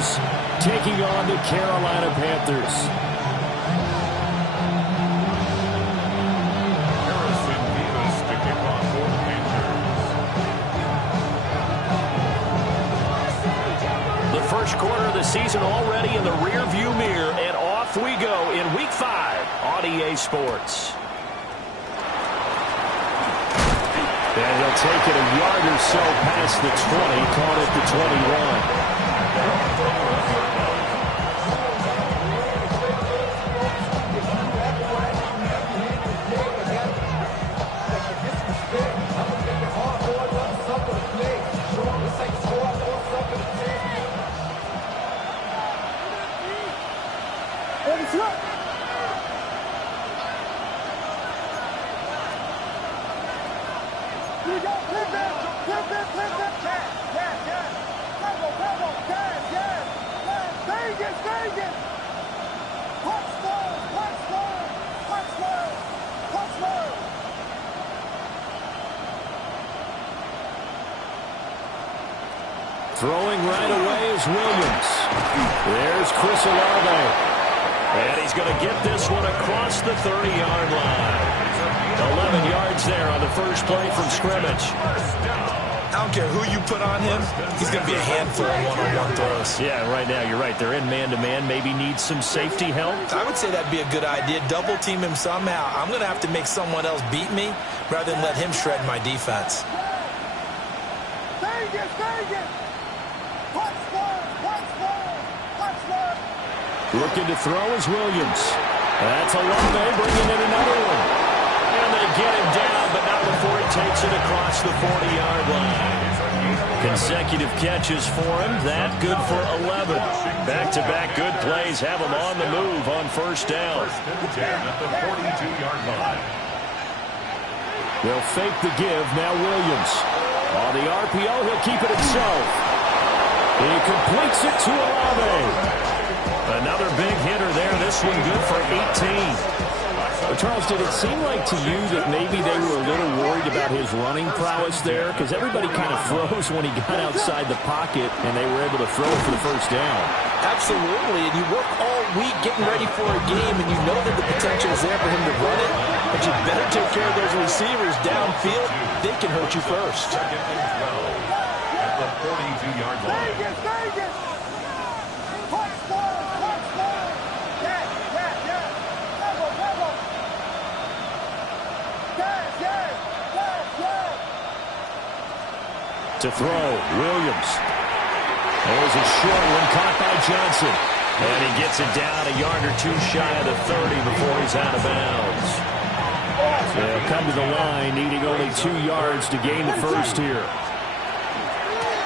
Chargers taking on the Carolina Panthers. First quarter of the season already in the rear-view mirror, and off we go in Week 5 on EA Sports. And he'll take it a yard or so past the 20, caught at the 21. Throwing right away is Williams. There's Chris Olave. And he's going to get this one across the 30-yard line. 11 yards there on the first play from scrimmage. I don't care who you put on him, he's going to be a handful of one-on-one throws. Yeah, right now you're right. They're in man-to-man. Maybe needs some safety help. I would say that'd be a good idea. Double team him somehow. I'm going to have to make someone else beat me rather than let him shred my defense. Looking to throw is Williams. That's Olave bringing in another one. And they get him down, but not before he takes it across the 40-yard line. Consecutive catches for him. That good for 11. Back-to-back good plays have him on the move on first down. They'll fake the give. Now Williams. On the RPO, he'll keep it himself. He completes it to Olave. Another big hitter there. This one good for 18. Well, Charles, did it seem like to you that maybe they were a little worried about his running prowess there? Because everybody kind of froze when he got outside the pocket, and they were able to throw it for the first down. Absolutely, and you work all week getting ready for a game, and you know that the potential is there for him to run it, but you better take care of those receivers downfield. They can hurt you first. At the 42-yard line. To throw, Williams. There's a short one caught by Johnson. And he gets it down a yard or two shy of the 30 before he's out of bounds. They'll come to the line, needing only 2 yards to gain the first here.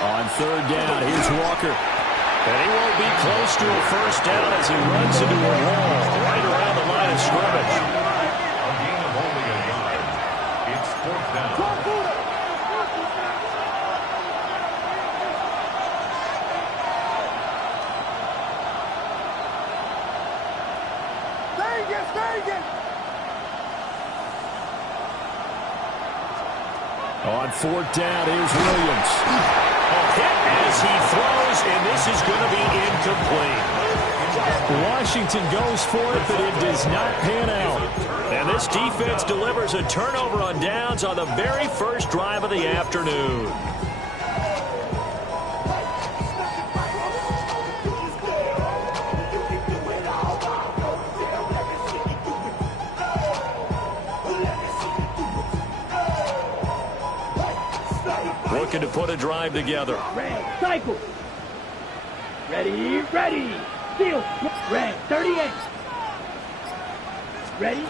On third down, here's Walker. And he won't be close to a first down as he runs into a wall right around the line of scrimmage. A gain of only a yard. It's fourth down. On fourth down, here's Williams. A hit as he throws, and this is going to be incomplete. Washington goes for it, but it does not pan out. And this defense delivers a turnover on downs on the very first drive of the afternoon. Looking to put a drive together. Red, cycle. Ready, ready. Steal. Red, 38. Ready?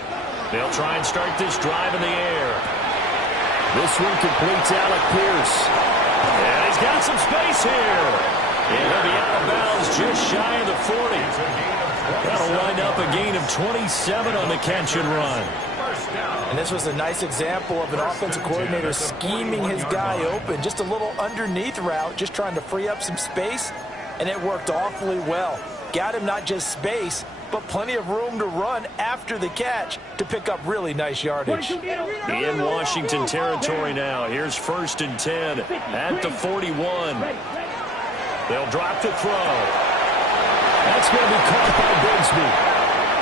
They'll try and start this drive in the air. This one completes Alec Pierce. And he's got some space here. And he'll be out of bounds just shy of the 40. That'll wind up a gain of 27 on the catch and run. And this was a nice example of an offensive coordinator scheming his guy open. Just a little underneath route, just trying to free up some space, and it worked awfully well. Got him not just space, but plenty of room to run after the catch to pick up really nice yardage. In Washington territory now. Here's 1st and 10 at the 41. They'll drop to throw. going to be caught by Bigsby.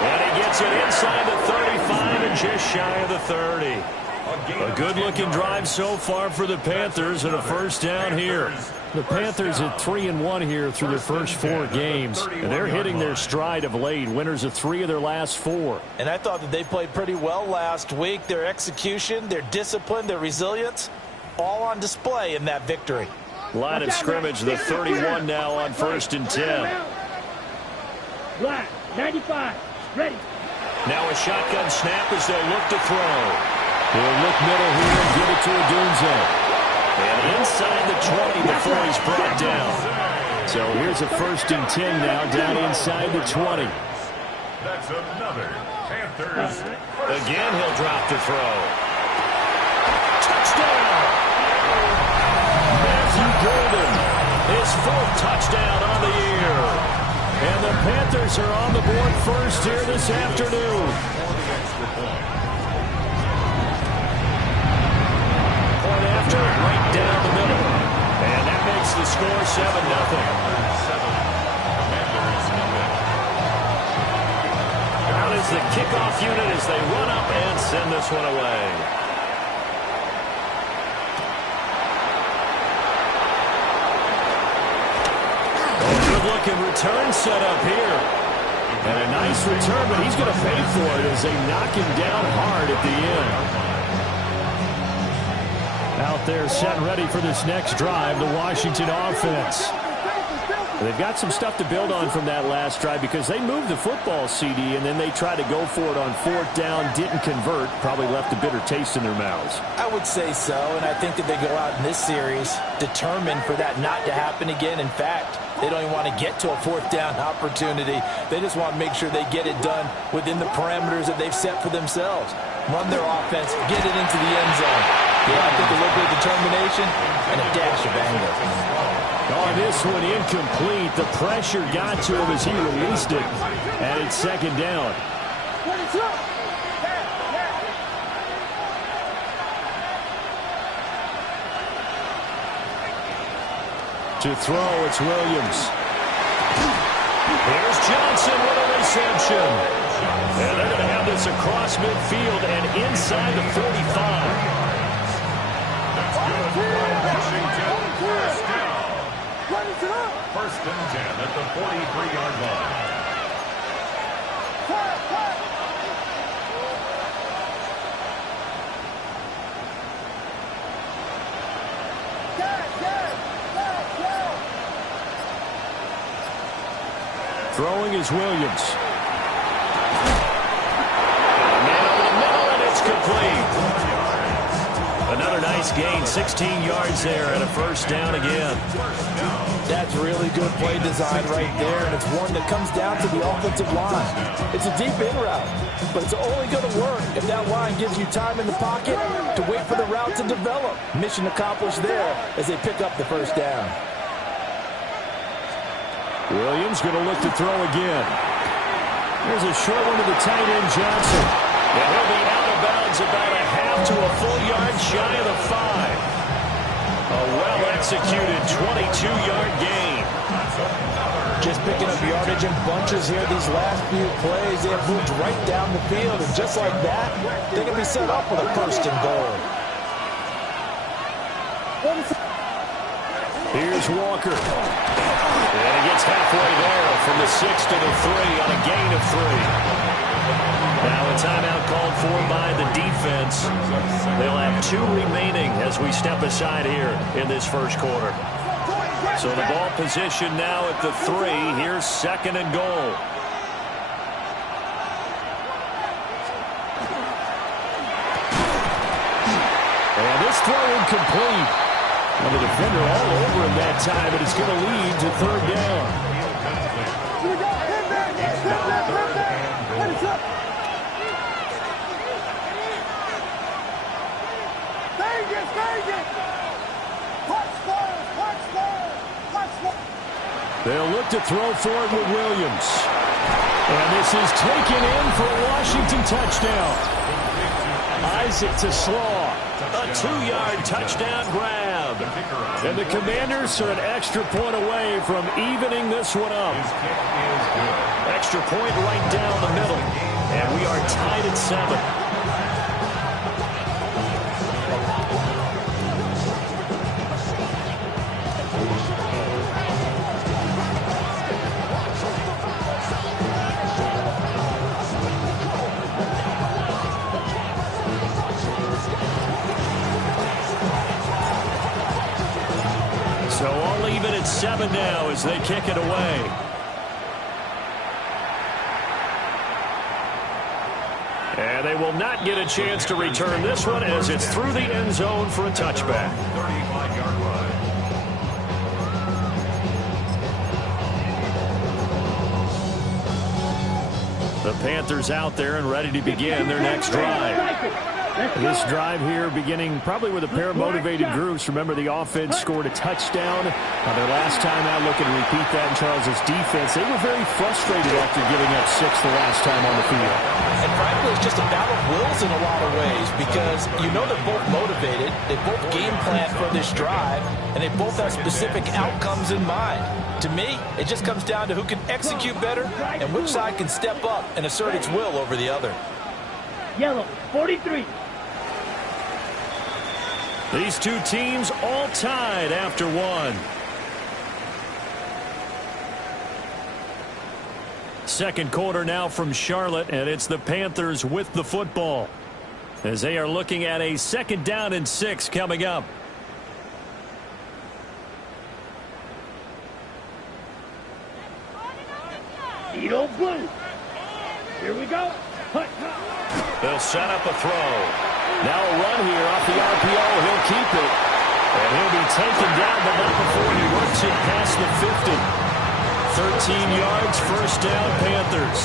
And he gets it inside the 35 and just shy of the 30. A good-looking drive so far for the Panthers and a first down here. The Panthers at 3-1 here through their first 4 games. And they're hitting their stride of late. Winners of 3 of their last 4. And I thought that they played pretty well last week. Their execution, their discipline, their resilience, all on display in that victory. Line of scrimmage, the 31 now on 1st and 10. Black, 95, ready. Now a shotgun snap as they'll look to throw. He'll look middle here and give it to Odunze. And inside the 20 before he's brought down. So here's a 1st and 10 now down inside the 20. That's another Panthers. Again, he'll drop to throw. Touchdown! Matthew Golden, his 4th touchdown on the year. And the Panthers are on the board first here this afternoon. Point after, right down the middle. And that makes the score 7-0. Out is the kickoff unit as they run up and send this one away. Good-looking return set up here. And a nice return, but he's going to pay for it as they knock him down hard at the end. Out there set ready for this next drive, the Washington offense. They've got some stuff to build on from that last drive because they moved the football, CD, and then they tried to go for it on 4th down, didn't convert, probably left a bitter taste in their mouths. I would say so, and I think that they go out in this series determined for that not to happen again. In fact, they don't even want to get to a 4th down opportunity. They just want to make sure they get it done within the parameters that they've set for themselves. Run their offense, get it into the end zone. Yeah, I think a little bit of determination and a dash of anger. On this one, incomplete. The pressure got to him as he released it. And it's 2nd down. To throw, it's Williams. Here's Johnson with a reception. And they're going to have this across midfield and inside the 45. That's good for Washington. First down. 1st and 10 at the 43-yard line. Throwing is Williams. Man over the middle, and it's complete. Another nice gain, 16 yards there, and a 1st down again. That's really good play design right there, and it's one that comes down to the offensive line. It's a deep in route, but it's only going to work if that line gives you time in the pocket to wait for the route to develop. Mission accomplished there as they pick up the 1st down. Williams going to look to throw again. Here's a short one to the tight end, Johnson. And he'll be out of bounds about a half to a full yard shy of the 5. A well-executed 22-yard gain. Just picking up yardage in bunches here these last few plays. They have moved right down the field, and just like that, they can be set up with a 1st and goal. Here's Walker. And he gets halfway there from the 6 to the 3 on a gain of 3. Now a timeout called for by the defense. They'll have 2 remaining as we step aside here in this first quarter. So the ball position now at the 3. Here's 2nd and goal. And this throw incomplete. And the defender all over him that time, but it's going to lead to 3rd down. They'll look to throw for it with Williams. And this is taken in for a Washington touchdown. Isaac to Slaw. A 2-yard touchdown grab. And the Commanders are an extra point away from evening this one up. Extra point right down the middle. And we are tied at 7. So all even at 7 now as they kick it away. And they will not get a chance to return this one as it's through the end zone for a touchback. 35-yard line. The Panthers out there and ready to begin their next drive. This drive here beginning probably with a pair of motivated groups. Remember, the offense scored a touchdown. Their last time out, looking to repeat that in Charles's defense. They were very frustrated after giving up 6 the last time on the field. And frankly, it's just a battle of wills in a lot of ways because you know they're both motivated. They both game plan for this drive, and they both have specific outcomes in mind. To me, it just comes down to who can execute better and which side can step up and assert its will over the other. Yellow, 43. These two teams all tied after one. Second quarter now from Charlotte, and it's the Panthers with the football as they are looking at a 2nd down and 6 coming up. Edo blue. Here we go. They'll set up a throw. Now a run here off the RPO. He'll keep it. And he'll be taken down, but not before he works it past the 50. 13 yards, first down, Panthers.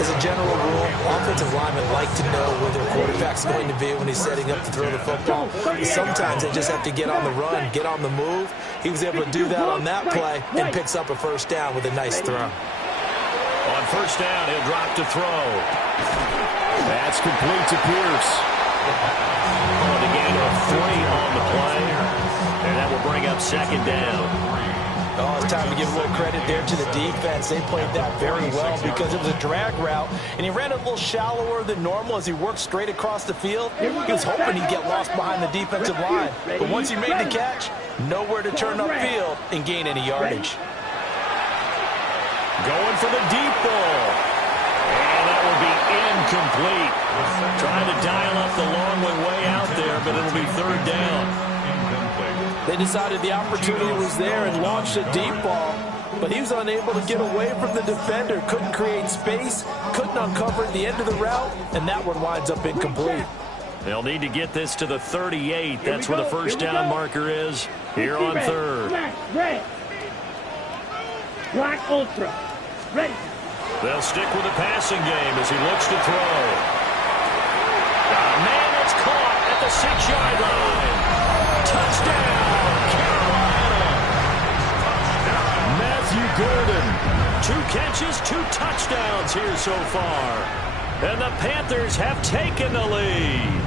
As a general rule, offensive linemen like to know where their quarterback's going to be when he's setting up to throw the football. Sometimes they just have to get on the run, get on the move. He was able to do that on that play and picks up a first down with a nice throw. On first down, he'll drop to throw. That's complete to Pierce. On the gain of 3 on the play. And that will bring up 2nd down. Oh, it's time to give a little credit there to the defense. They played that very well because it was a drag route, and he ran it a little shallower than normal as he worked straight across the field. He was hoping he'd get lost behind the defensive line. But once he made the catch, nowhere to turn upfield and gain any yardage. Going for the deep ball. And that will be incomplete. Trying to dial up the long way out there, but it'll be 3rd down. They decided the opportunity was there and launched a deep ball, but he was unable to get away from the defender, couldn't create space, couldn't uncover the end of the route, and that one winds up incomplete. They'll need to get this to the 38. That's where the first down marker is here on 3rd. Red. Black Ultra. Ready. They'll stick with the passing game as he looks to throw. Man, it's caught at the 6-yard line. Touchdown, Carolina. Matthew Gordon. 2 catches, 2 touchdowns here so far. And the Panthers have taken the lead.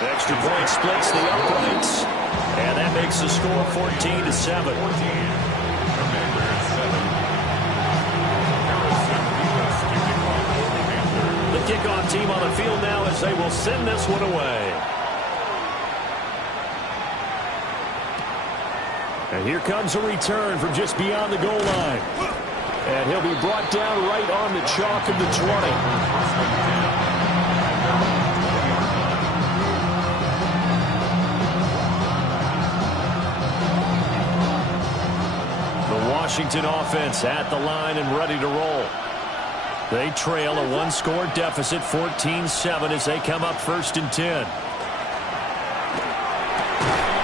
The extra point splits the uprights. And that makes the score 14-7. The kickoff team on the field now as they will send this one away. And here comes a return from just beyond the goal line. And he'll be brought down right on the chalk of the 20. Washington offense at the line and ready to roll. They trail a 1-score deficit, 14-7 as they come up 1st and 10.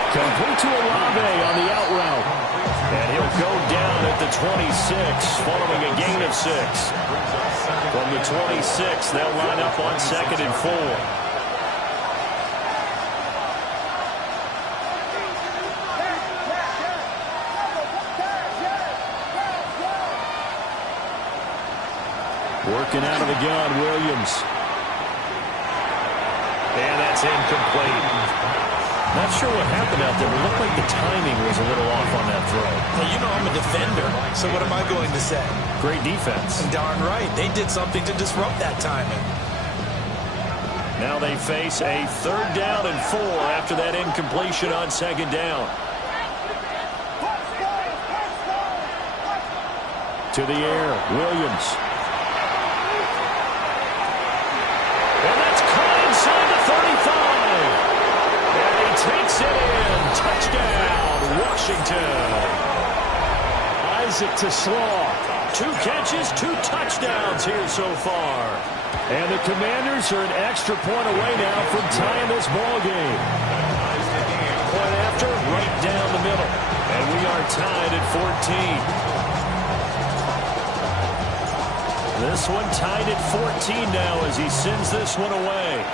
Complete to Olave on the out route. And he'll go down at the 26 following a gain of 6. From the 26, they'll line up on 2nd and 4. Working out of the gun, Williams. And that's incomplete. Not sure what happened out there, but it looked like the timing was a little off on that throw. Well, you know I'm a defender, so what am I going to say? Great defense. Darn right. They did something to disrupt that timing. Now they face a 3rd down and 4 after that incompletion on 2nd down. To the air, Williams. And that's caught inside the 35. And he takes it in. Touchdown, Washington. Isaac to Slaw. 2 catches, 2 touchdowns here so far. And the Commanders are an extra point away now from tying this ball game. Point after, right down the middle. And we are tied at 14. This one tied at 14 now as he sends this one away.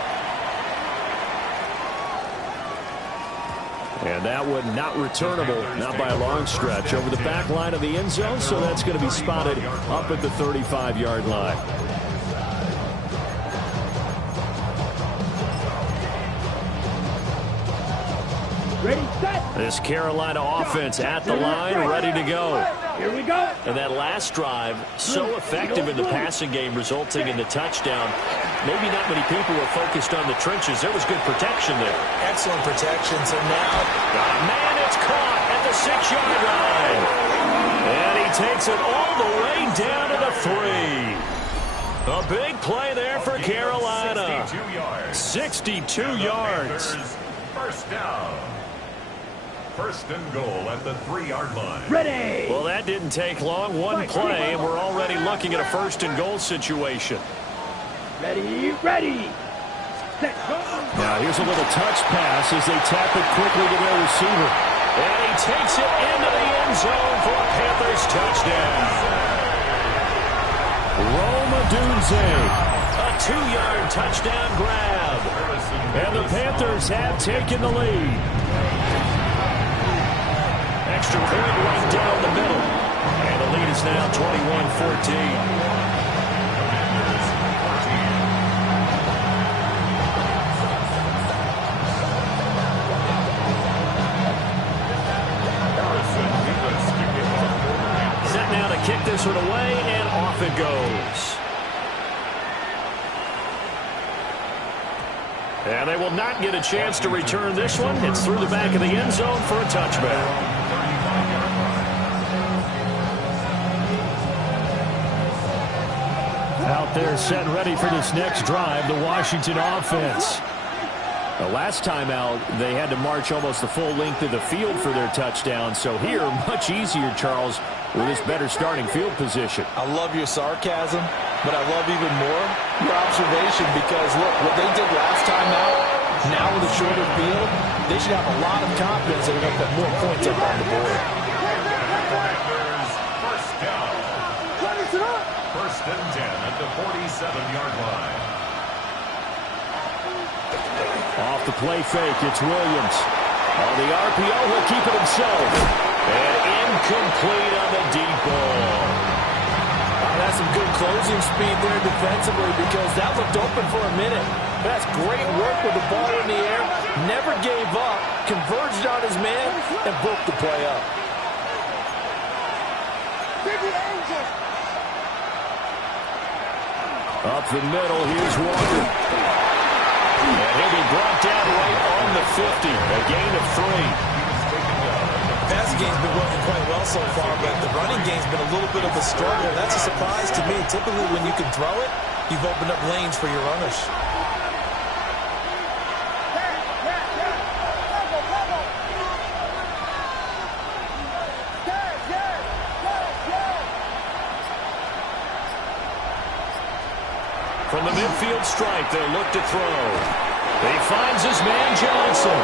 And that one not returnable, not by a long stretch, over the back line of the end zone, so that's going to be spotted up at the 35-yard line. Ready, set. This Carolina offense at the line, ready to go. Here we go. And that last drive, so effective in the passing game, resulting in the touchdown. Maybe not many people were focused on the trenches. There was good protection there. Excellent protection. So now, Man, it's caught at the 6-yard line. And he takes it all the way down to the 3. A big play there for Carolina. 62 yards. 1st down. 1st and goal at the 3-yard line. Ready. Well, that didn't take long. One play, and we're already looking at a 1st and goal situation. Ready, ready. Set, go. Now, here's a little touch pass as they tap it quickly to their receiver. And he takes it into the end zone for a Panthers touchdown. Roma Dunze. A 2-yard touchdown grab. And the Panthers have taken the lead. Extra point right down the middle. And the lead is now 21-14. Set now to kick this one away, and off it goes. And they will not get a chance to return this one. It's through the back of the end zone for a touchback. Out there set ready for this next drive, the Washington offense. The last time out, they had to march almost the full length of the field for their touchdown. So here, much easier, Charles, with this better starting field position. I love your sarcasm, but I love even more your observation because, look, what they did last time out, now with a shorter field, they should have a lot of confidence that they're going to put more points up on the board. First down. 1st and 10 at the 47-yard line. Off the play fake, it's Williams. On the RPO, he'll keep it himself. And incomplete on the deep ball. That's some good closing speed there defensively because that looked open for a minute. That's great work with the ball in the air. Never gave up, converged on his man, and broke the play up. Up the middle, here's Walker. And he'll be brought down right on the 50. A gain of 3. Passing game's been working quite well so far, but the running game's been a little bit of a struggle. That's a surprise to me. Typically, when you can throw it, you've opened up lanes for your runners. From the midfield stripe, they'll look to throw. He finds his man Johnson.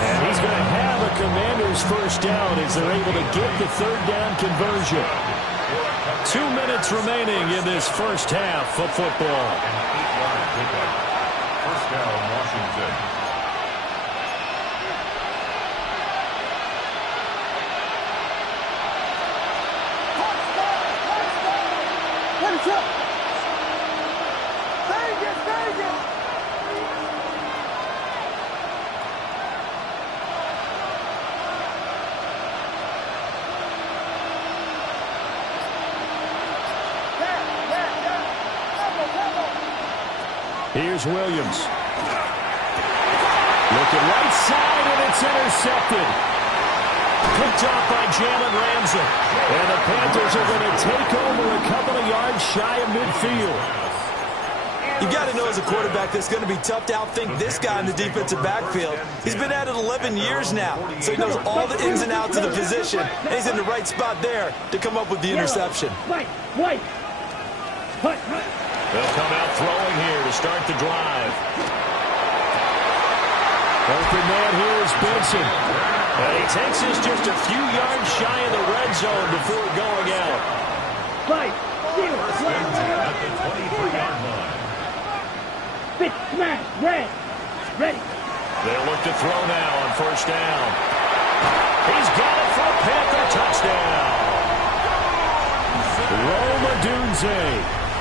And he's going to have a Commander's 1st down as they're able to get the 3rd down conversion. 2 minutes remaining in this first half of football. 1st down, Washington. Here's Williams. Looking right side, and it's intercepted. Picked off by Jalen Ramsey. And the Panthers are going to take over a couple of yards shy of midfield. You got to know as a quarterback that's going to be tough to outthink this guy in the defensive backfield. He's been at it 11 years now, so he knows all the ins and outs of the position, and he's in the right spot there to come up with the interception. Wait. They'll come out throwing here to start the drive. Open man here is Benson. And he takes us just a few yards shy of the red zone before going out. Fight. At the 23-yard line. Pitch, smash, red. Ready. They'll look to throw now on first down. He's got it for a Panther touchdown. Rome Odunze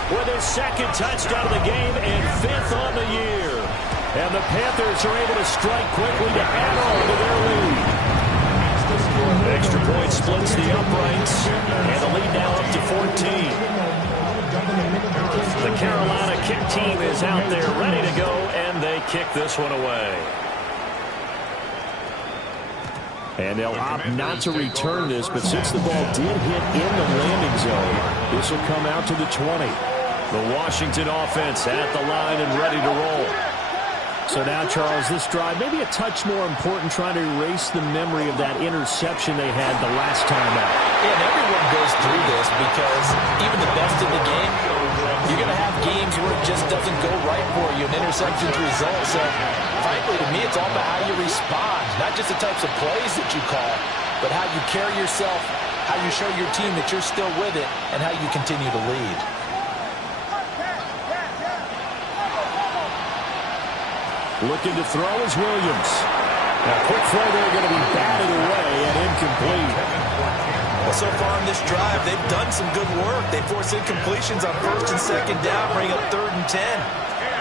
with his second touchdown of the game and 5th on the year. And the Panthers are able to strike quickly to add on to their lead. Extra point splits the uprights, and the lead now up to 14. The Carolina kick team is out there ready to go, and they kick this one away. And they'll opt not to return this, but since the ball did hit in the landing zone, this will come out to the 20. The Washington offense at the line and ready to roll. So now, Charles, this drive maybe a touch more important, trying to erase the memory of that interception they had the last time out. Yeah, and everyone goes through this because even the best in the game, you're going to have games where it just doesn't go right for you, and interceptions result. So, frankly, to me, it's all about how you respond, not just the types of plays that you call, but how you carry yourself, how you show your team that you're still with it, and how you continue to lead. Looking to throw is Williams. A quick throw there going to be batted away and incomplete. Well, so far on this drive, they've done some good work. They force incompletions on first and second down, bring up 3rd and 10.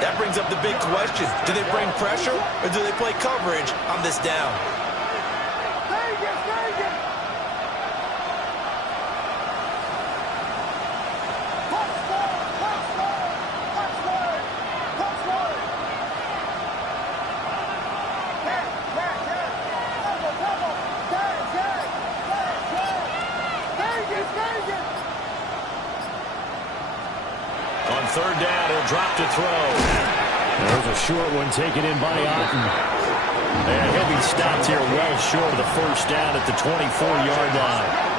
That brings up the big question. Do they bring pressure or do they play coverage on this down? On 3rd down, he'll drop to throw. There's a short one taken in by Otten. And he'll be stopped here well short of the first down at the 24-yard line.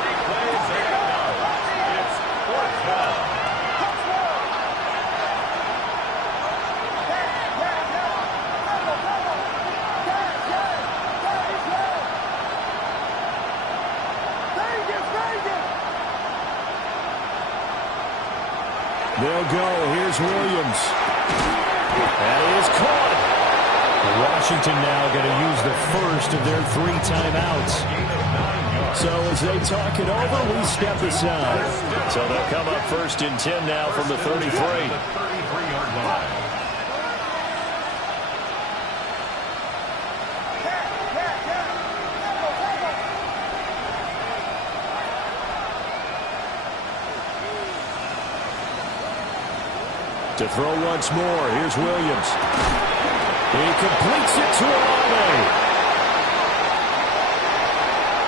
They'll go. Here's Williams. That is caught. Washington now going to use the first of their 3 timeouts. So as they talk it over, we step aside. So they'll come up 1st and 10 now from the 33. To throw once more, here's Williams. He completes it to Olave.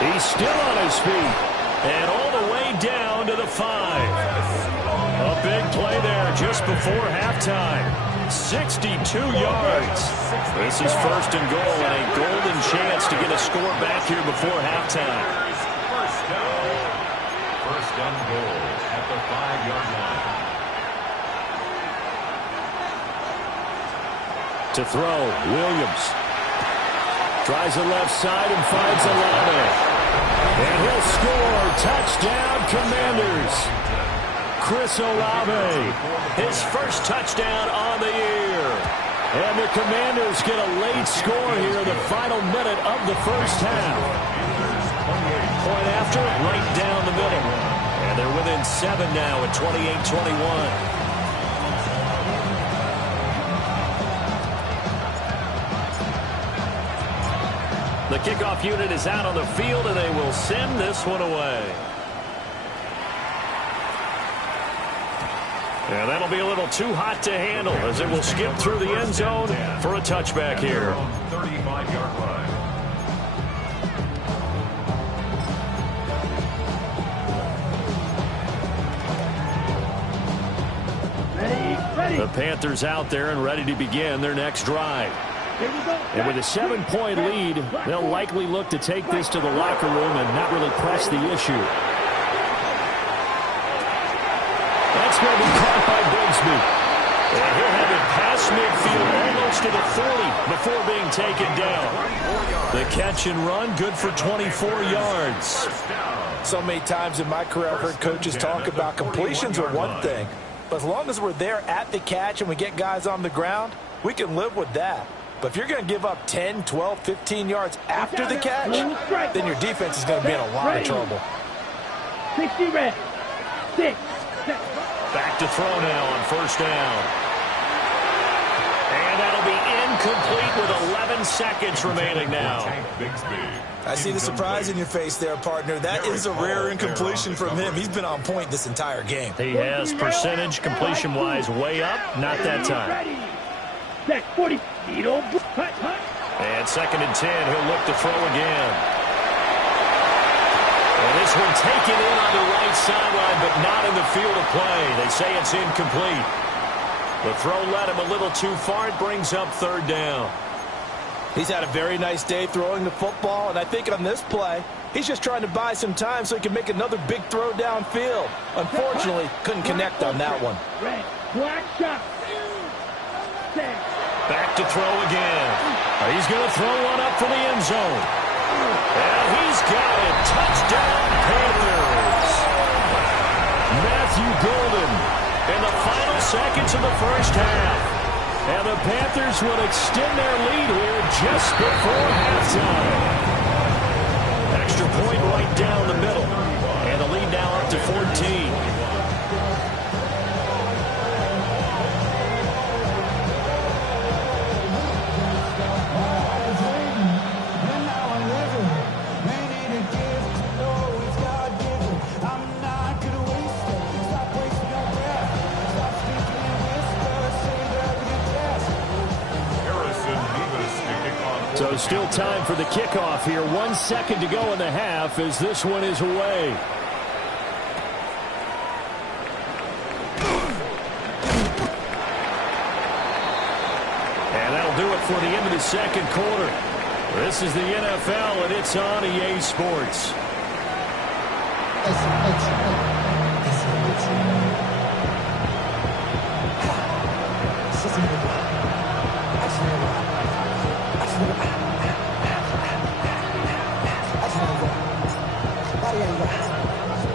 He's still on his feet. And all the way down to the 5. A big play there just before halftime. 62 yards. This is 1st and goal and a golden chance to get a score back here before halftime. First and goal at the 5-yard line. To throw, Williams. Tries the left side and finds Olave. And he'll score. Touchdown, Commanders. Chris Olave, his first touchdown on the year. And the Commanders get a late score here in the final minute of the first half. Point after, right down the middle. And they're within 7 now at 28-21. The kickoff unit is out on the field, and they will send this one away. And that'll be a little too hot to handle as it will skip through the end zone for a touchback here. 35-yard line. Ready. The Panthers out there and ready to begin their next drive. And with a 7-point lead, they'll likely look to take this to the locker room and not really press the issue. That's going to be caught by Bigsby. And he'll have it past midfield almost to the 40 before being taken down. The catch and run, good for 24 yards. So many times in my career I've heard coaches talk about completions are one thing. But as long as we're there at the catch and we get guys on the ground, we can live with that. But if you're going to give up 10, 12, 15 yards after the catch, then your defense is going to be in a lot of trouble. 60 red. 6. Back to throw now on first down. And that'll be incomplete with 11 seconds remaining now. I see the surprise in your face there, partner. That is a rare incompletion from him. He's been on point this entire game. He has percentage completion-wise way up. Not that time. Next 40. And second and 10. He'll look to throw again. And this one taken in on the right sideline, but not in the field of play. They say it's incomplete. The throw led him a little too far. It brings up third down. He's had a very nice day throwing the football, and I think on this play, he's just trying to buy some time so he can make another big throw downfield. Unfortunately, couldn't connect on that one. Red. Black shot. Back to throw again. He's going to throw one up for the end zone. And he's got it. Touchdown, Panthers. Matthew Golden in the final seconds of the first half. And the Panthers will extend their lead here just before halftime. Extra point right down the middle. And the lead now up to 14. So still time for the kickoff here. 1 second to go in the half as this one is away. And that'll do it for the end of the second quarter. This is the NFL, and it's on EA Sports.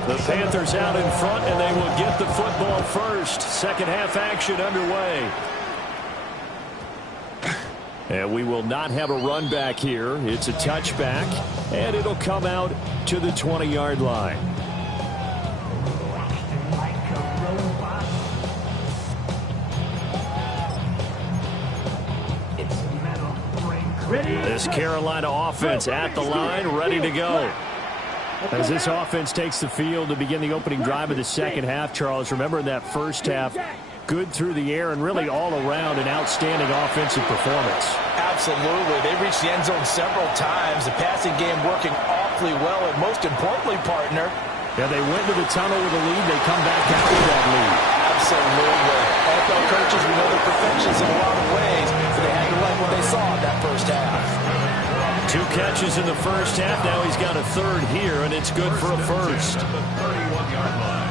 The Panthers out in front, and they will get the football first. Second half action underway. And we will not have a run back here. It's a touchback, and it'll come out to the 20-yard line. This Carolina offense at the line, ready to go. As this offense takes the field to begin the opening drive of the second half, Charles, remember in that first half, good through the air and really all around an outstanding offensive performance. Absolutely. They reached the end zone several times. The passing game working awfully well, and most importantly, partner. Yeah, they went to the tunnel with a lead. They come back out with that lead. Absolutely. NFL coaches, we know they're perfectionists in a lot of ways, so they had to like what they saw in that first half. 2 catches in the first half. Now he's got a third here, and it's good for a first. At the 31-yard line.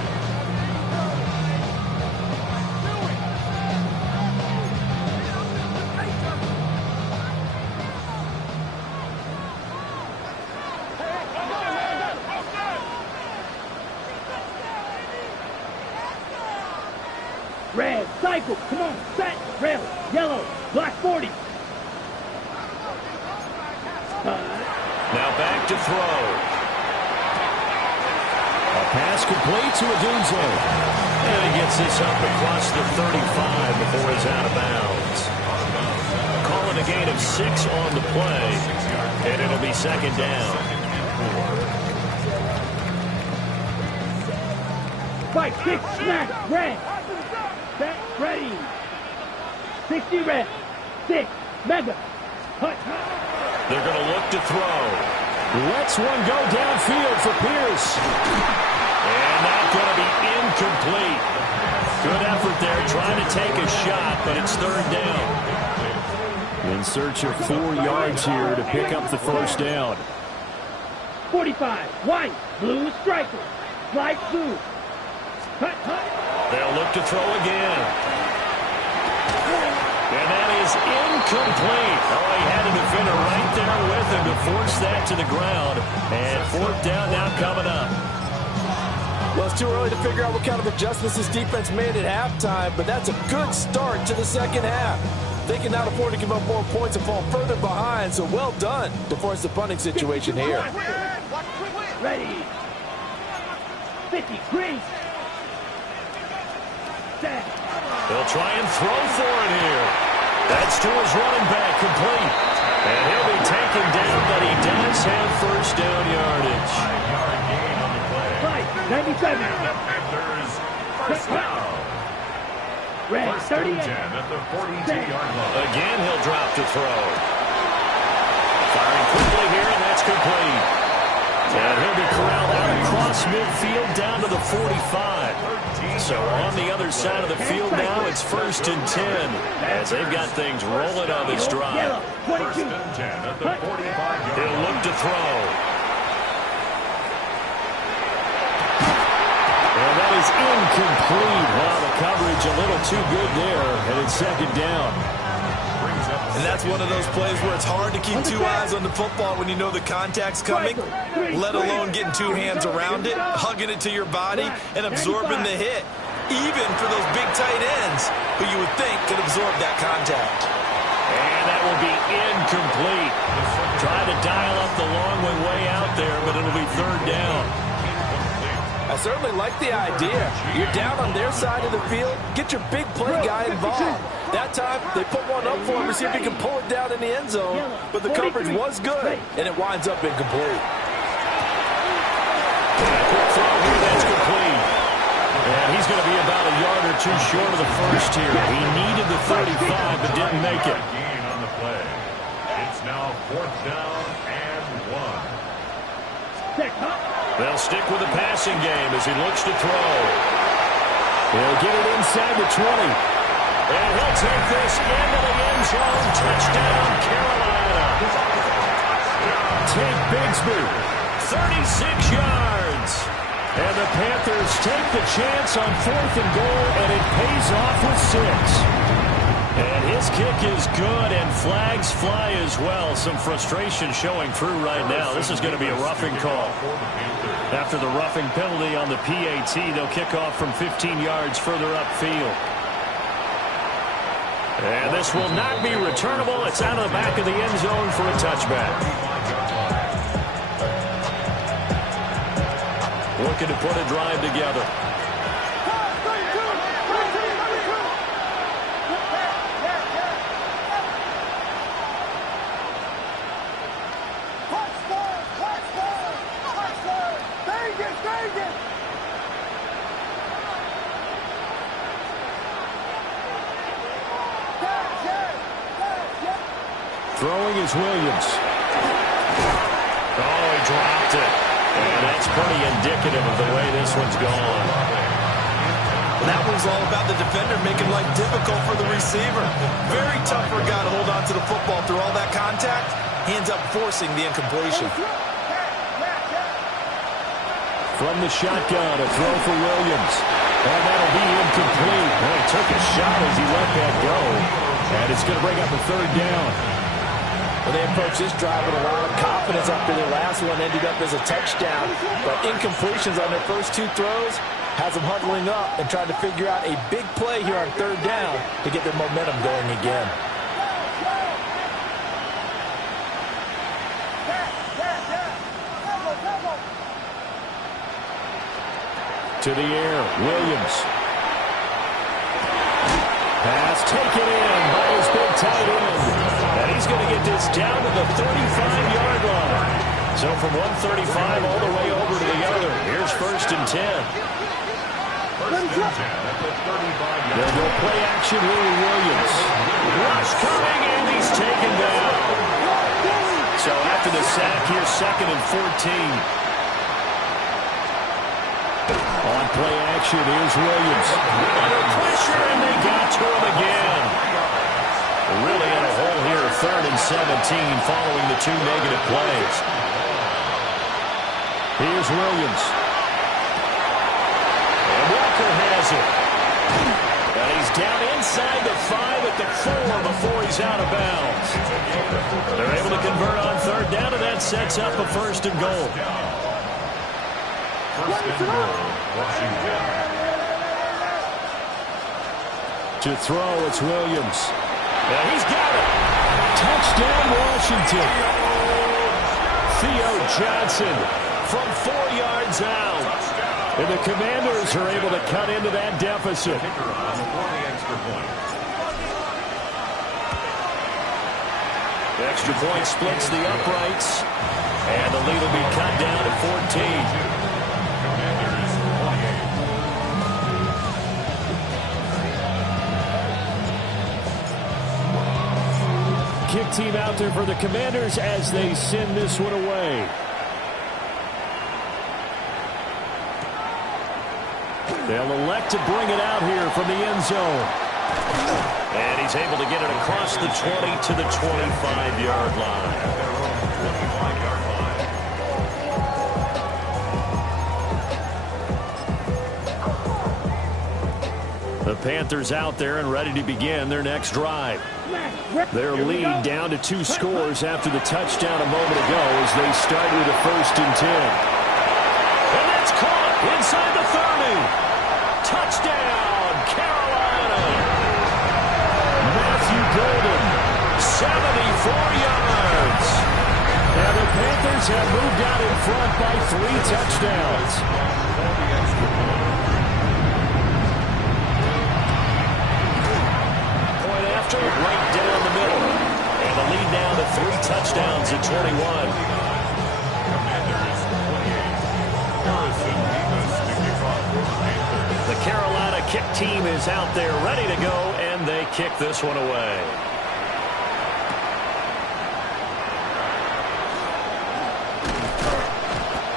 Red, cycle, come on, set, rail, yellow, black 40. Now back to throw. A pass complete to Odunze. And he gets this up across the 35 before he's out of bounds. Calling a gain of 6 on the play. And it'll be second down. Fight, 6, smack, red. Ready. 60 reps. 6. Mega. Hut. They're going to look to throw. Lets one go downfield for Pierce. And that's going to be incomplete. Good effort there trying to take a shot, but it's third down. In search of 4 yards here to pick up the first down. 45. White. Blue striker. Light blue. Hut. They'll look to throw again. And that is incomplete. Oh, he had a defender right there with him to force that to the ground. And fourth down now coming up. Well, it's too early to figure out what kind of adjustments this defense made at halftime, but that's a good start to the second half. They cannot afford to give up more points and fall further behind, so well done to force the punting situation here. Ready. 50. Green. Set. They'll try and throw for it here. That's to his running back, complete. And he'll be taken down, but he does have first down yardage. 5-yard gain on the play. 97. The Panthers first down. Red. First 38. and 10 at the 42-yard line. Again, he'll drop to throw. Firing quickly here, and that's complete. And he'll be corralled out across midfield down to the 45. So on the other side of the field now, it's first and 10 as they've got things rolling on this drive. First and 10 at the 45-yard He'll line. look to throw. And that is incomplete. Wow, the coverage a little too good there, and it's second down. And that's one of those plays where it's hard to keep 2 eyes on the football when you know the contact's coming, let alone getting 2 hands around it, hugging it to your body, and absorbing the hit, even for those big tight ends who you would think could absorb that contact. And that will be incomplete. Trying to dial up the long way out there, but it'll be third down. I certainly like the idea. You're down on their side of the field, get your big play guy involved. That time, they put one up for him to see if he can pull it down in the end zone, but the coverage was good, and it winds up incomplete. Quick throw here, that's complete. And he's going to be about a yard or two short of the first here. He needed the 35, but didn't make it. Gain on the play. It's now fourth down and 1. They'll stick with the passing game as he looks to throw. He'll get it inside the 20. And he'll take this into the end zone. Touchdown, Carolina. Take Bigsby, 36 yards. And the Panthers take the chance on 4th and goal, and it pays off with 6. And his kick is good, and flags fly as well. Some frustration showing through right now. This is going to be a roughing call. After the roughing penalty on the PAT, they'll kick off from 15 yards further upfield. And this will not be returnable. It's out of the back of the end zone for a touchback. Looking to put a drive together. Throwing is Williams. Oh, he dropped it. And that's pretty indicative of the way this one's gone. That one's all about the defender making life difficult for the receiver. Very tough for a guy to hold on to the football through all that contact. He ends up forcing the incompletion. From the shotgun, a throw for Williams. And that'll be incomplete. Well, he took a shot as he let that go. And it's going to bring up a third down. Well, they approached this drive with a lot of confidence after their last one ended up as a touchdown. But incompletions on their first 2 throws has them huddling up and trying to figure out a big play here on third down to get their momentum going again. To the air, Williams. Pass taken in by his big tight end. And he's going to get this down to the 35-yard line. So from 135 all the way over to the other. Here's first and 10. First and 10 at the 35-yard line. They'll go play action, Williams. Rush coming, and he's taken down. So after the sack here, 2nd and 14. On play action, here's Williams. Under pressure, and they got to him again. Really in a hole here, 3rd and 17, following the 2 negative plays. Here's Williams. And Walker has it. And he's down inside the 5 at the 4 before he's out of bounds. They're able to convert on 3rd down, and that sets up a 1st and goal. First and goal, Washington. To throw, it's Williams. And he's got it. Touchdown, Washington. Theo Johnson from 4 yards out. And the Commanders are able to cut into that deficit. Kicker on before the extra point. The extra point splits the uprights. And the lead will be cut down to 14. Commanders 28. Kick team out there for the Commanders as they send this one away. They'll elect to bring it out here from the end zone. And he's able to get it across the 20 to the 25-yard line. The Panthers out there and ready to begin their next drive. Their lead down to 2 scores after the touchdown a moment ago as they start with a 1st and 10. And that's caught inside the 30. Touchdown, Carolina. Matthew Golden, 74 yards. And the Panthers have moved out in front by 3 touchdowns. Point after, right down the middle. And the lead down to 3 touchdowns at 21. The Carolina kick team is out there ready to go, and they kick this one away.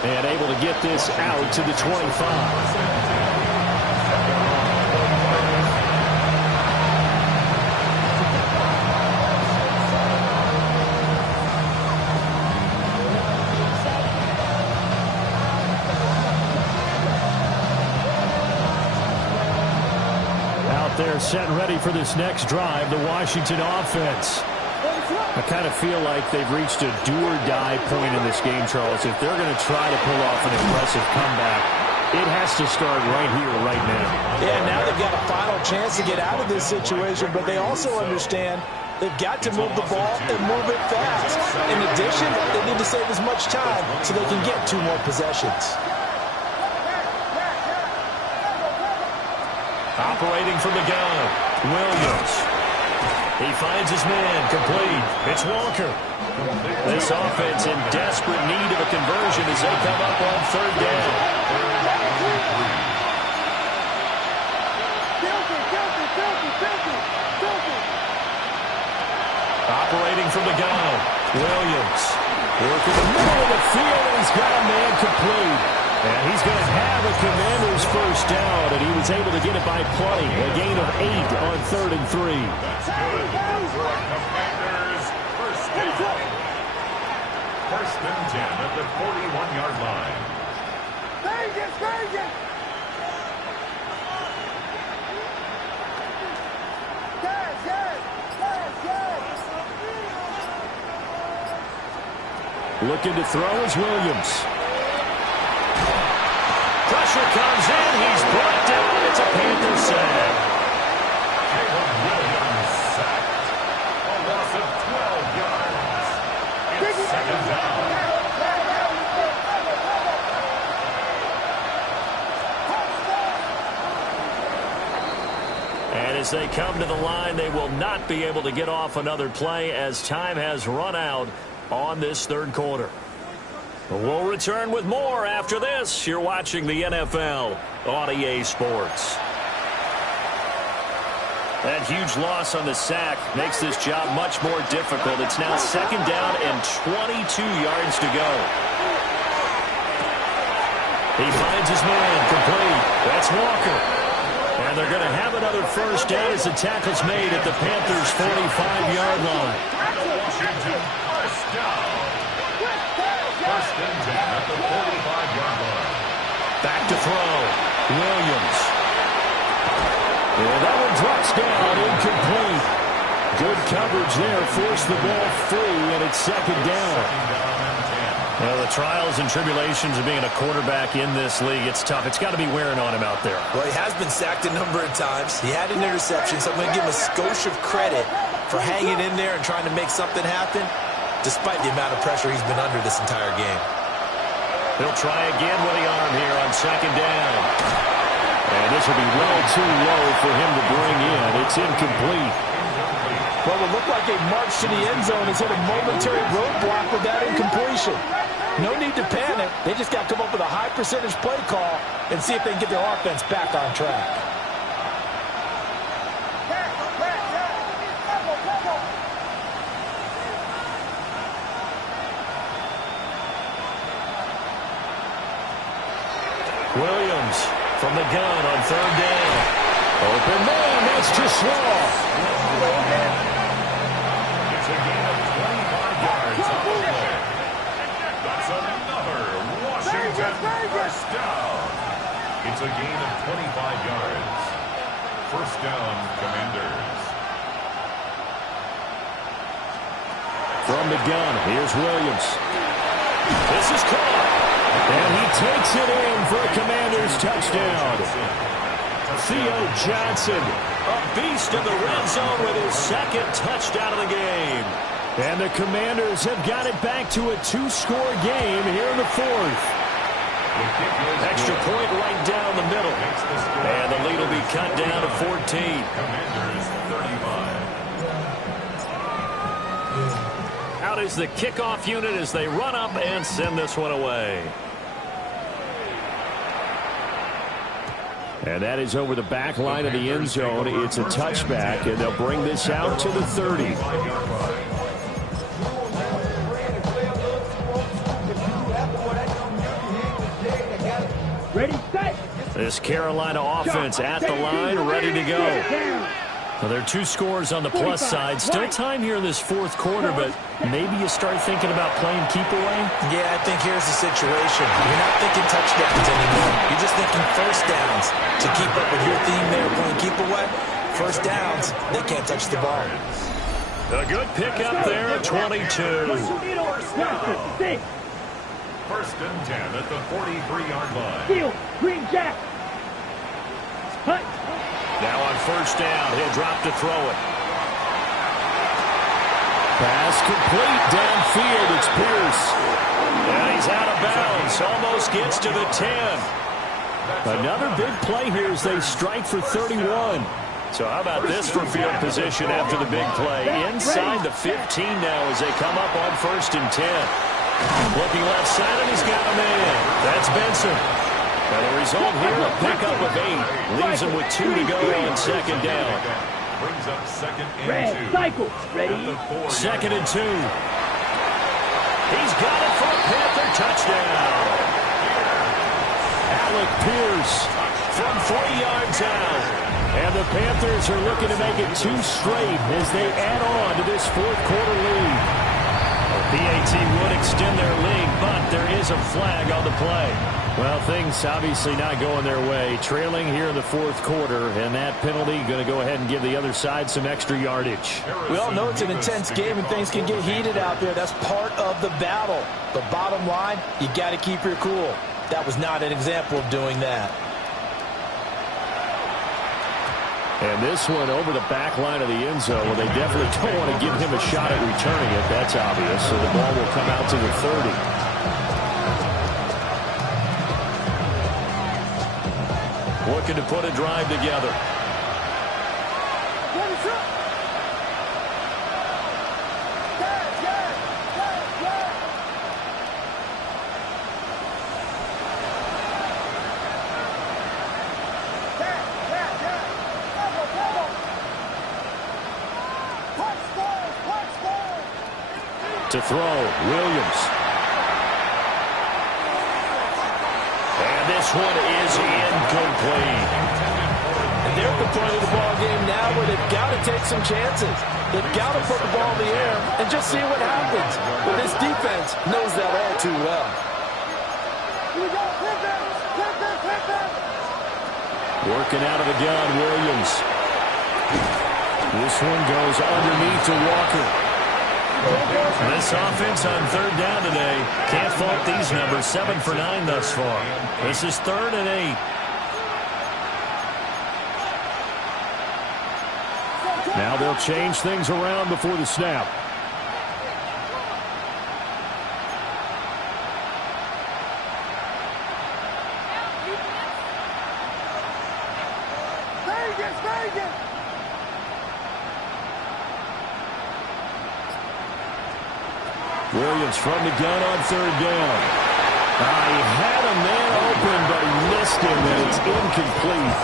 And able to get this out to the 25. They're set and ready for this next drive, the Washington offense. I kind of feel like they've reached a do-or-die point in this game, Charles. If they're going to try to pull off an impressive comeback, it has to start right here, right now. Yeah, now they've got a final chance to get out of this situation, but they also understand they've got to move the ball and move it fast. In addition, they need to save as much time so they can get 2 more possessions. Operating from the gun, Williams. He finds his man, complete. It's Walker. This offense in desperate need of a conversion as they come up on 3rd down. Operating from the gun, Williams. Working the middle of the field, and he's got a man complete. And he's going to have a Commanders 1st down, and he was able to get it by plenty. A gain of 8 on 3rd and 3. That's good for a Commanders 1st down. 1st and 10 at the 41-yard line. Vegas, Vegas! Yes, yes, yes, yes! Looking to throw is Williams. Pressure comes in. He's brought down. It's a Panther sack. Caleb Williams sacked. A loss of 12 yards. It's 2nd down. And as they come to the line, they will not be able to get off another play as time has run out on this 3rd quarter. We'll return with more after this. You're watching the NFL on EA Sports. That huge loss on the sack makes this job much more difficult. It's now 2nd down and 22 yards to go. He finds his man, complete. That's Walker. And they're going to have another first down as the tackle's made at the Panthers' 45-yard line. Washington, first down. First and 10 at the 45-yard line. Back to throw. Williams. And that one drops down, incomplete. Good coverage there, forced the ball free, and it's 2nd down. Well, the trials and tribulations of being a quarterback in this league, it's tough. It's got to be wearing on him out there. Well, he has been sacked a number of times. He had an interception, so I'm going to give him a skosh of credit for hanging in there and trying to make something happen, despite the amount of pressure he's been under this entire game. He'll try again with the arm here on 2nd down. And this will be well too low for him to bring in. It's incomplete. Well, it looked like a march to the end zone has hit a momentary roadblock with that incompletion. No need to panic. They just got to come up with a high percentage play call and see if they can get their offense back on track. Williams from the gun on 3rd down. Open man, that's just Slaw. It's a gain of 25 yards on the play. That's another Washington first down. It's a gain of 25 yards. First down, Commanders. From the gun, here's Williams. This is caught. And he takes it in for a Commanders touchdown. Theo Johnson, a beast in the red zone with his 2nd touchdown of the game. And the Commanders have got it back to a 2-score game here in the 4th. Extra point right down the middle. And the lead will be cut down to 14. Commanders 35. Out is the kickoff unit as they run up and send this one away. And that is over the back line of the end zone. It's a touchback, and they'll bring this out to the 30. Ready, set. This Carolina offense at the line, ready to go. Well, there are 2 scores on the plus side. Still time here in this 4th quarter, but maybe you start thinking about playing keep away? Yeah, I think here's the situation. You're not thinking touchdowns anymore. You're just thinking first downs. To keep up with your theme there, playing keep away, first downs, they can't touch the ball. A good pickup there at 22. First and 10 at the 43-yard line. Steal, green jack. Hut. Now on first down, he'll drop to throw it. Pass complete downfield. It's Pierce. And he's out of bounds. Almost gets to the 10. Another big play here as they strike for 31. So how about this for field position after the big play? Inside the 15 now as they come up on first and 10. Looking left side, and he's got a man. That's Benson. And the result here, a pickup of 8. Leaves him with 2 to go on 2nd down. Brings up 2nd and Red 2. cycle. Ready. 2nd and 2. He's got it for a Panther touchdown. Alec Pierce from 40 yards out. And the Panthers are looking to make it 2 straight as they add on to this 4th quarter lead. PAT would extend their lead, but there is a flag on the play. Well, things obviously not going their way. Trailing here in the 4th quarter, and that penalty going to go ahead and give the other side some extra yardage. We all know it's an intense game and things can get heated out there. That's part of the battle. But bottom line, you got to keep your cool. That was not an example of doing that. And this one over the back line of the end zone. Well, they definitely don't want to give him a shot at returning it. That's obvious. So the ball will come out to the 30. Looking to put a drive together. To throw, Williams. And this one is incomplete. And they're at the point of the ball game now where they've got to take some chances. They've got to put the ball in the air and just see what happens. But this defense knows that all too well. Working out of the gun, Williams. This one goes underneath to Walker. This offense on third down today can't fault these numbers. 7 for 9 thus far. This is 3rd and 8. Now they'll change things around before the snap. Williams from the gun on third down. He had a man open, but he missed him, and it's incomplete.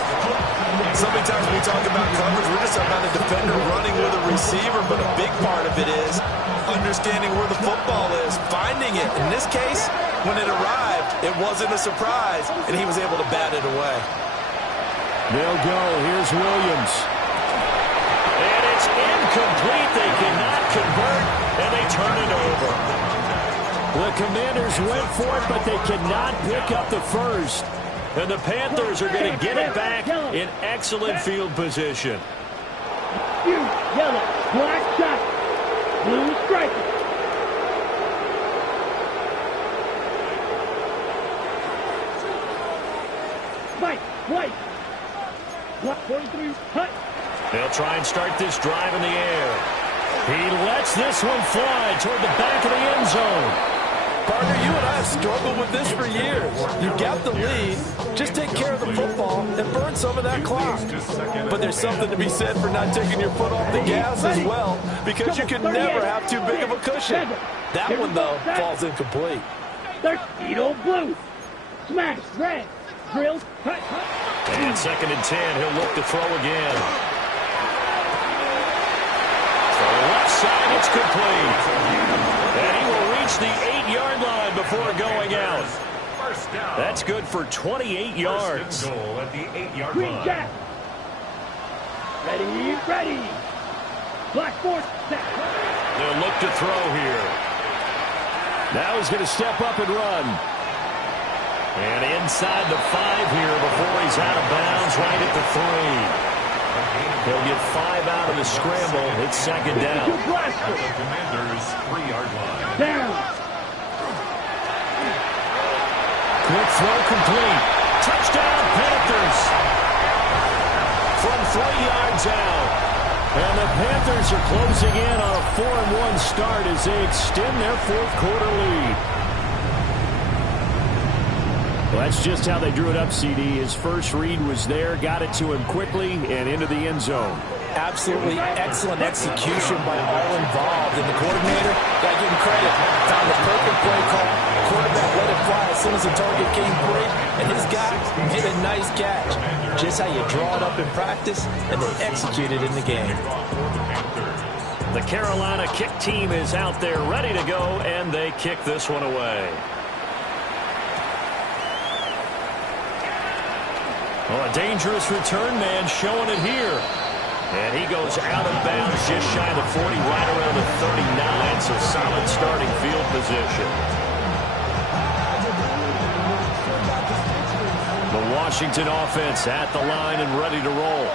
So many times when we talk about coverage, we're just talking about a defender running with a receiver, but a big part of it is understanding where the football is, finding it. In this case, when it arrived, it wasn't a surprise, and he was able to bat it away. They'll go. Here's Williams. And it's incomplete. They cannot convert, and they turn it over. The Commanders went for it, but they cannot pick up the first. And the Panthers are going to get it back in excellent field position. Yellow, black shot, blue striker. White. Block 43, hut. They'll try and start this drive in the air. He lets this one fly toward the back of the end zone. Partner, you and I have struggled with this for years. You got the lead, just take care of the football and burn some of that clock. But there's something to be said for not taking your foot off the gas as well, because you can never have too big of a cushion. That one, though, falls incomplete. There's Edo blue. Smash, red, drilled, cut. And 2nd and 10, he'll look to throw again. To the left side, it's complete. And he will reach the 8-yard line before going out. That's good for 28 yards. Goal at the 8-yard Green line. jack. Ready. Black force. They'll look to throw here. Now he's going to step up and run. And inside the 5 here before he's out of bounds right at the 3. He'll get 5 out of the scramble. It's 2nd down. The Commanders' 3-yard line. Down. Quick throw complete. Touchdown, Panthers. From 3 yards out. And the Panthers are closing in on a 4-1 start as they extend their 4th quarter lead. Well, that's just how they drew it up, CD. His first read was there, got it to him quickly, and into the end zone. Absolutely excellent execution by all involved. And the coordinator, got to give him credit, found the perfect play call. Quarterback let it fly as soon as the target came free, and his guy made a nice catch. Just how you draw it up in practice, and then execute it in the game. The Carolina kick team is out there ready to go, and they kick this one away. Well, a dangerous return man showing it here. And he goes out of bounds just shy of the 40, right around the 39. So solid starting field position. The Washington offense at the line and ready to roll.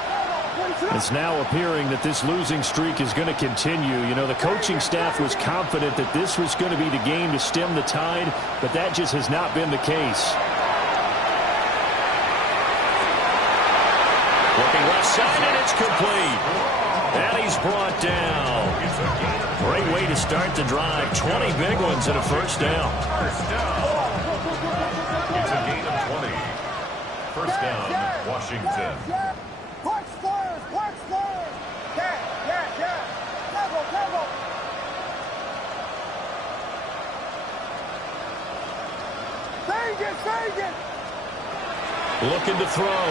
It's now appearing that this losing streak is going to continue. You know, the coaching staff was confident that this was going to be the game to stem the tide, but that just has not been the case. Looking left side, and it's complete. And he's brought down. Great way to start the drive. 20 big ones and a first down. It's a gain of 20. First down, Washington. Looking to throw.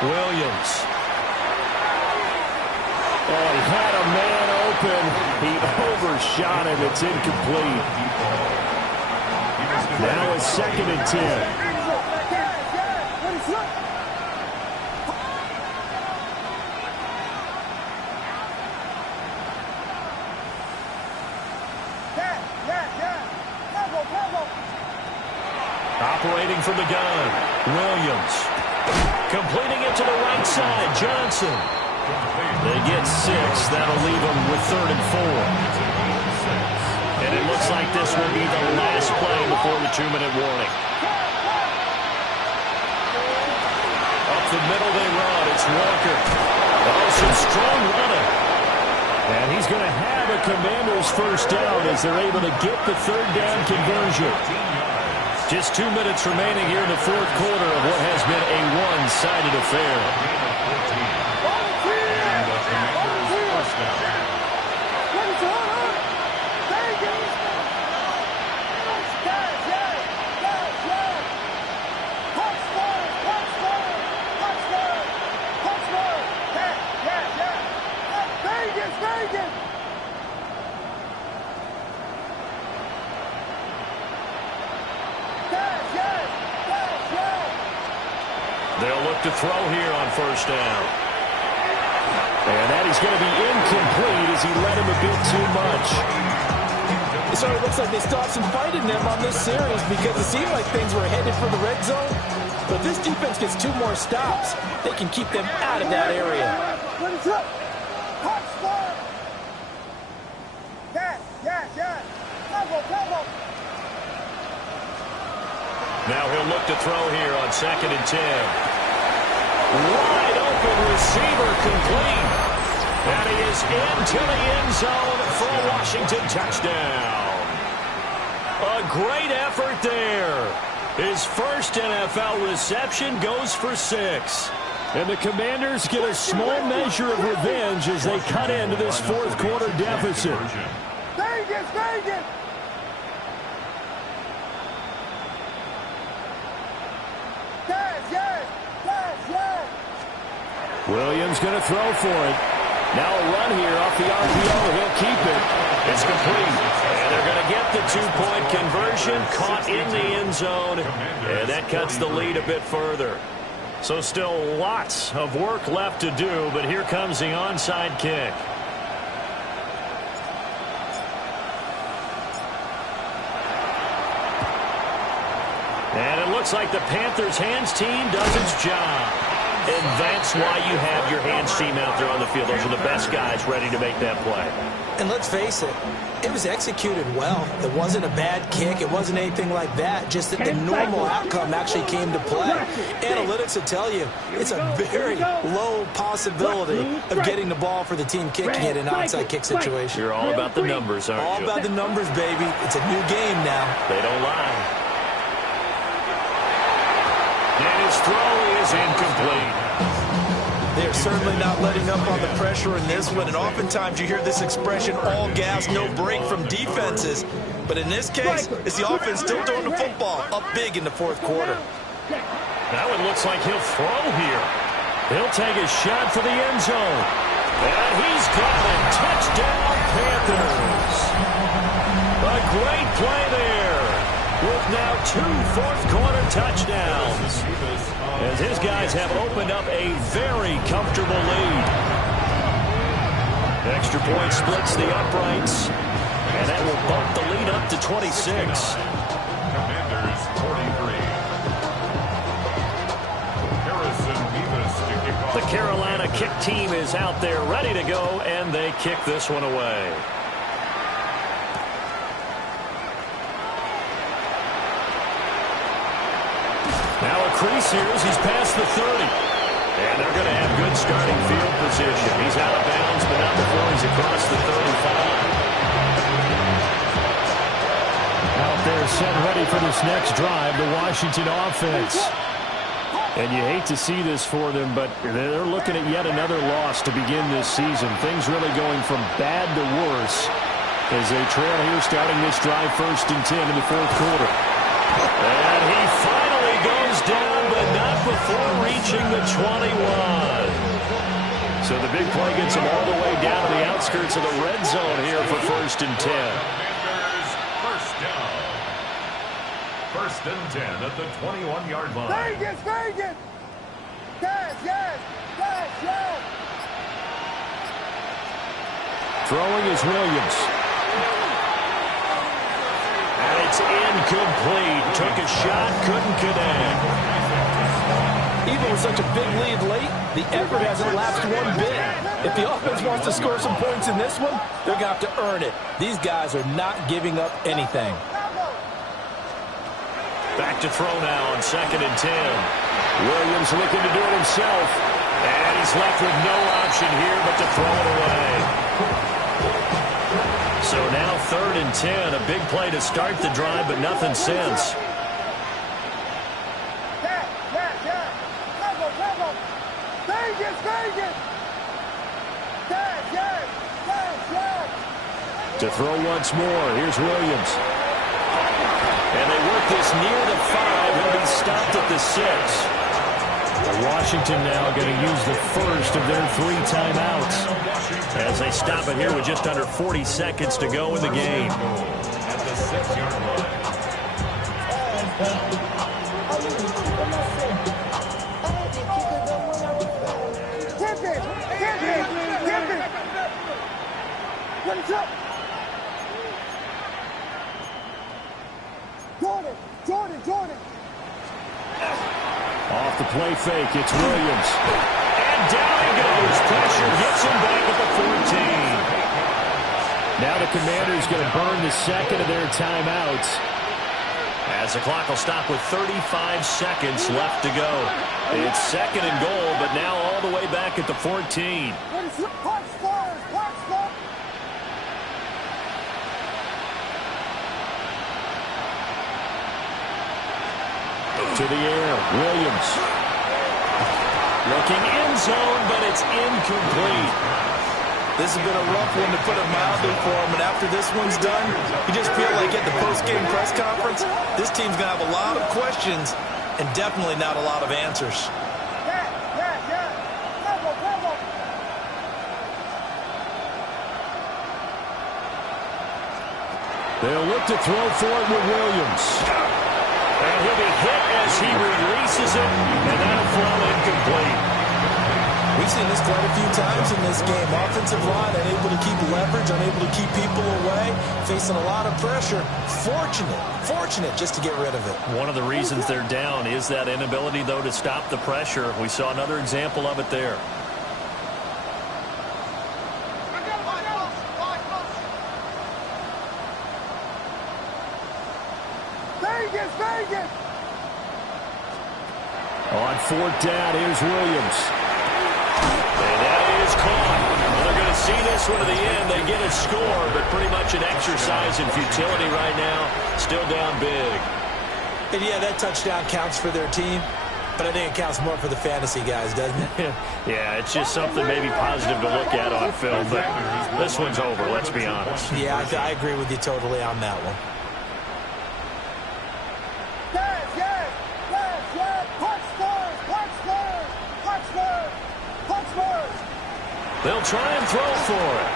Williams. Oh, he had a man open. He shot, and it's incomplete. Now it's 2nd and 10. Operating from the gun, Williams. Completing it to the right side, Johnson. They get 6. That'll leave them with 3rd and 4. And it looks like this will be the last play before the 2-minute warning. Up the middle they run. It's Walker. Oh, some strong running. And he's going to have a Commanders first down as they're able to get the 3rd down conversion. Just 2 minutes remaining here in the 4th quarter of what has been a one-sided affair. They'll look to throw here on 1st down. And that is going to be incomplete as he led him a bit too much. It sort of looks like they stopped some fight in them on this series because it seemed like things were headed for the red zone. But if this defense gets 2 more stops, they can keep them out of that area. Now he'll look to throw here on 2nd and 10. Wide open receiver complete. And he is into the end zone for a Washington touchdown. A great effort there. His first NFL reception goes for 6. And the Commanders get a small measure of revenge as they cut into this 4th quarter deficit. Vegas! Williams going to throw for it. Now a run here off the RPO. He'll keep it. It's complete. And they're going to get the 2-point conversion, caught in the end zone. And that cuts the lead a bit further. So still lots of work left to do, but here comes the onside kick. And it looks like the Panthers' hands team does its job. And that's why you have your hands team out there on the field. Those are the best guys ready to make that play. And let's face it, it was executed well. It wasn't a bad kick. It wasn't anything like that. Just that the normal outcome actually came to play. Analytics will tell you it's a very low possibility of getting the ball for the team kicking it in an onside kick situation. You're all about the numbers, aren't you? All about the numbers, baby. It's a new game now. They don't lie. And his throw is incomplete. They're certainly not letting up on the pressure in this one, and oftentimes you hear this expression, all gas, no break from defenses. But in this case, it's the offense still throwing the football up big in the 4th quarter. Now it looks like he'll throw here. He'll take a shot for the end zone. And he's got it. Touchdown, Panthers. A great play there, with now 2 fourth-quarter touchdowns, as his guys have opened up a very comfortable lead. Extra point splits the uprights, and that will bump the lead up to 26. Commanders 43. The Carolina kick team is out there ready to go, and they kick this one away. Now a crease here as he's past the 30. And they're going to have good starting field position. He's out of bounds, but not before he's across the 35. Out there set ready for this next drive, the Washington offense. And you hate to see this for them, but they're looking at yet another loss to begin this season. Things really going from bad to worse as they trail here starting this drive 1st and 10 in the 4th quarter. And he finally goes down, but not before reaching the 21. So the big play gets him all the way down to the outskirts of the red zone here for 1st and 10. First down. 1st and 10 at the 21-yard line. Vegas, Vegas! Yes, yes, yes, yes! Throwing is Williams. And it's incomplete. Took a shot, couldn't connect. Even with such a big lead late, the effort hasn't lapsed one bit. If the offense wants to score some points in this one, they're going to have to earn it. These guys are not giving up anything. Back to throw now on 2nd and 10. Williams looking to do it himself. And he's left with no option here but to throw it away. So now 3rd and 10. A big play to start the drive, but nothing since. Vegas, Vegas! Yes, yes, yes, yes! To throw once more, here's Williams. And they work this near the 5. He'll be stopped at the 6. Washington now going to use the first of their 3 timeouts as they stop it here with just under 40 seconds to go in the game. At the 6-yard line. What's up? Jordan, Jordan, Jordan. Off the play fake, it's Williams. And down he goes. Pressure gets him back at the 14. Now the Commanders going to burn the second of their timeouts, as the clock will stop with 35 seconds left to go. It's 2nd and goal, but now all the way back at the 14. To the air, Williams. Looking end zone, but it's incomplete. This has been a rough one, to put it mildly, for him. And after this one's done, you just feel like at the post-game press conference, this team's going to have a lot of questions and definitely not a lot of answers. They'll look to throw for it with Williams. And he'll be hit as he releases it, and that'll fall incomplete. We've seen this quite a few times in this game. Offensive line unable to keep leverage, unable to keep people away, facing a lot of pressure. Fortunate just to get rid of it. One of the reasons they're down is that inability, though, to stop the pressure. We saw another example of it there. Vegas! On 4th down, here's Williams. And that is caught. Well, they're going to see this one to the end. They get a score, but pretty much an exercise in futility right now. Still down big. And yeah, that touchdown counts for their team, but I think it counts more for the fantasy guys, doesn't it? Yeah, it's just something maybe positive to look at on film, but this one's over, let's be honest. Yeah, I agree with you totally on that one. They'll try and throw for it.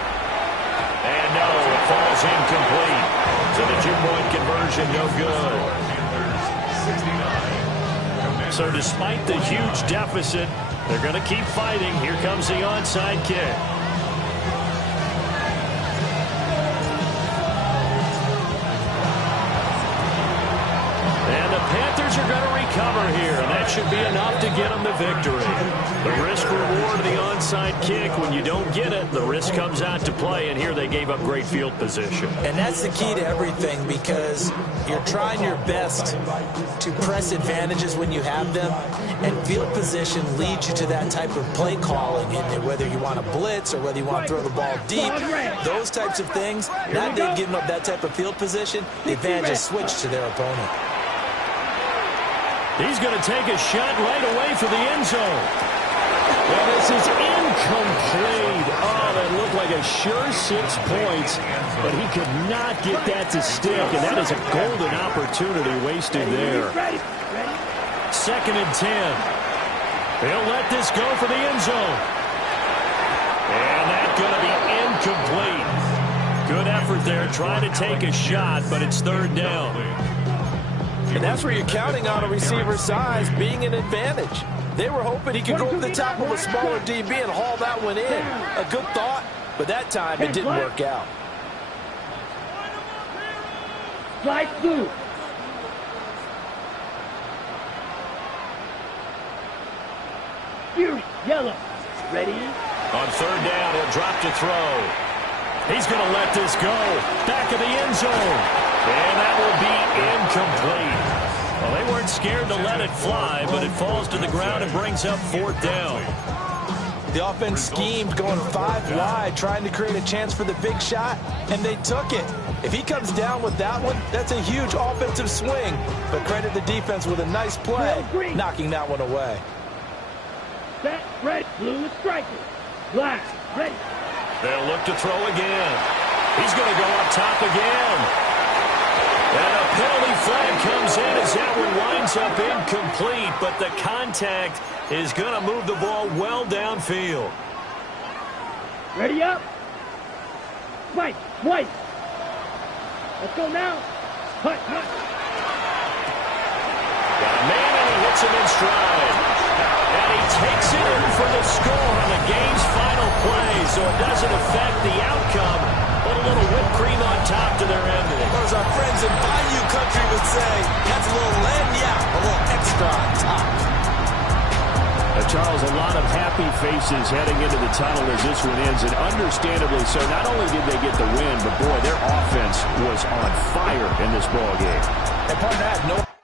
And no, it falls incomplete. So the 2-point conversion no good. So despite the huge deficit, they're going to keep fighting. Here comes the onside kick. And the Panthers are going to recover here, and that should be enough to get them the victory. The risk-reward of the onside kick, when you don't get it, the risk comes out to play, and here they gave up great field position. And that's the key to everything, because you're trying your best to press advantages when you have them, and field position leads you to that type of play calling, and whether you want to blitz or whether you want to throw the ball deep, those types of things. Now that they've given up that type of field position, the advantage is switched to their opponent. He's going to take a shot right away for the end zone. Well, this is incomplete. Oh, that looked like a sure 6 points, but he could not get that to stick, and that is a golden opportunity wasted there. 2nd and 10. They'll let this go for the end zone. going to be incomplete. Good effort there, trying to take a shot, but it's third down. And that's where you're counting on a receiver's size being an advantage. They were hoping he could go over the top of a smaller DB and haul that one in. A good thought, but that time it didn't work out. Slide through. Fury, yellow. Ready? On third down, he'll drop to throw. He's going to let this go. Back of the end zone. And that will be incomplete. Well, they weren't scared to let it fly, but it falls to the ground and brings up fourth down. The offense schemed going 5 wide, trying to create a chance for the big shot, and they took it. If he comes down with that one, that's a huge offensive swing. But credit the defense with a nice play, knocking that one away. Set, red, blue is striker. Black, ready. They'll look to throw again. He's going to go up top again. And a penalty flag comes in as that one winds up incomplete, but the contact is going to move the ball well downfield. Ready up. White, white. Let's go now. Hut, hut. Got a man and he hits him in stride. And he takes it in for the score on the game's final play, so it doesn't affect the outcome, but a little whipped cream on top to their ending. Or as our friends in Bayou Country would say, that's a little lagna, a little extra on top. Charles, a lot of happy faces heading into the tunnel as this one ends, and understandably so. Not only did they get the win, but boy, their offense was on fire in this ball game. And part of that, no